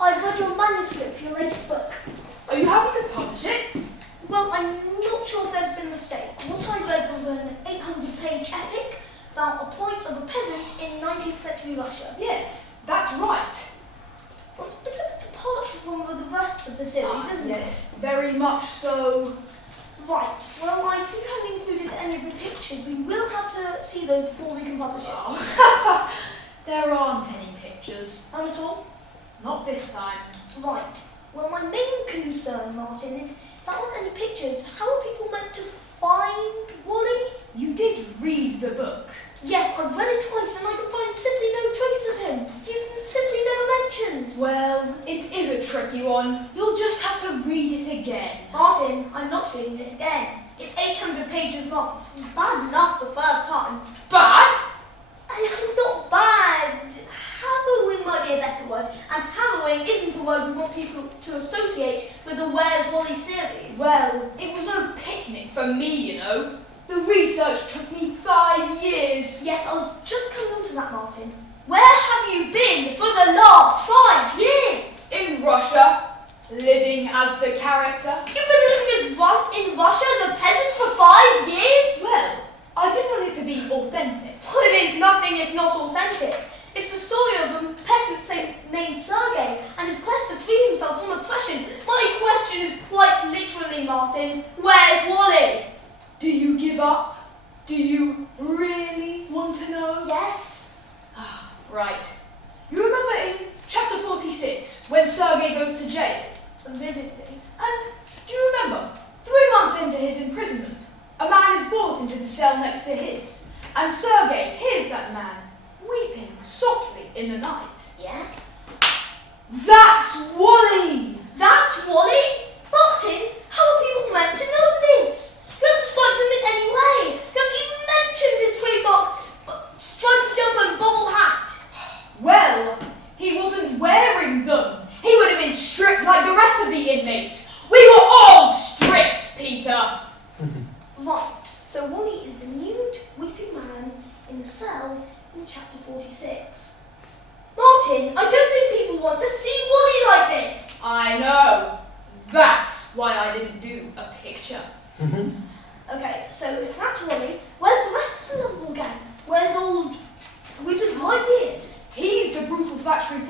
I've read your manuscript for your latest book. Are you happy to publish it? Well, I'm not sure if there's been a mistake. What I read was an 800-page epic about a plight of a peasant in 19th century Russia. Yes, that's right. Well, it's a bit of a departure from the rest of the series, isn't yes, it? Very much so. Right, well, I see you haven't included any of the pictures. We will have to see those before we can publish it. Oh. There aren't any pictures. None at all? Not this time. Right. Well, my main concern, Martin, is if there aren't any pictures, how are people meant to find Wally? You did read the book. Yes, I've read it twice and I can find simply no trace of him. He's simply never mentioned. Well, it is a tricky one. You'll just have to read it again. Martin, I'm not reading it again. It's 800 pages long. It's bad enough the first time. Bad? Not bad. Harrowing might be a better word, and harrowing isn't a word we want people to associate with the Where's Wally series. Well, it was no picnic for me, you know. The research took me 5 years. Yes, I was just coming on to that, Martin. Where have you been for the last 5 years? In Russia, living as the character. You've been living in Russia as a peasant for 5 years? Well, I didn't want it to be authentic. Well, it is nothing if not authentic. It's the story of a peasant named Sergei and his quest to free himself from oppression. My question is quite literally, Martin, where's Wally? Do you give up? Do you really want to know? Yes. Right. You remember in chapter 46 when Sergei goes to jail? Vividly. And do you remember, 3 months into his imprisonment, a man is brought into the cell next to his, and Sergei hears that man weeping softly in the night. Yes. That's Wally! That's Wally? Martin, how are people meant to know this? You haven't described him in any way. You haven't even mentioned his trademark striped jumper and bobble hat. Well, he wasn't wearing them. He would have been stripped like the rest of the inmates. We were all stripped, Peter. Right, so Wally is the nude, weeping man in the cell in chapter 46. Martin, I don't think people want to see Wally like this. I know. That's why I didn't do a picture. Okay, so if that's Wally, where's the rest of the lovable gang? Where's old Wizard Whitebeard? He's the brutal factory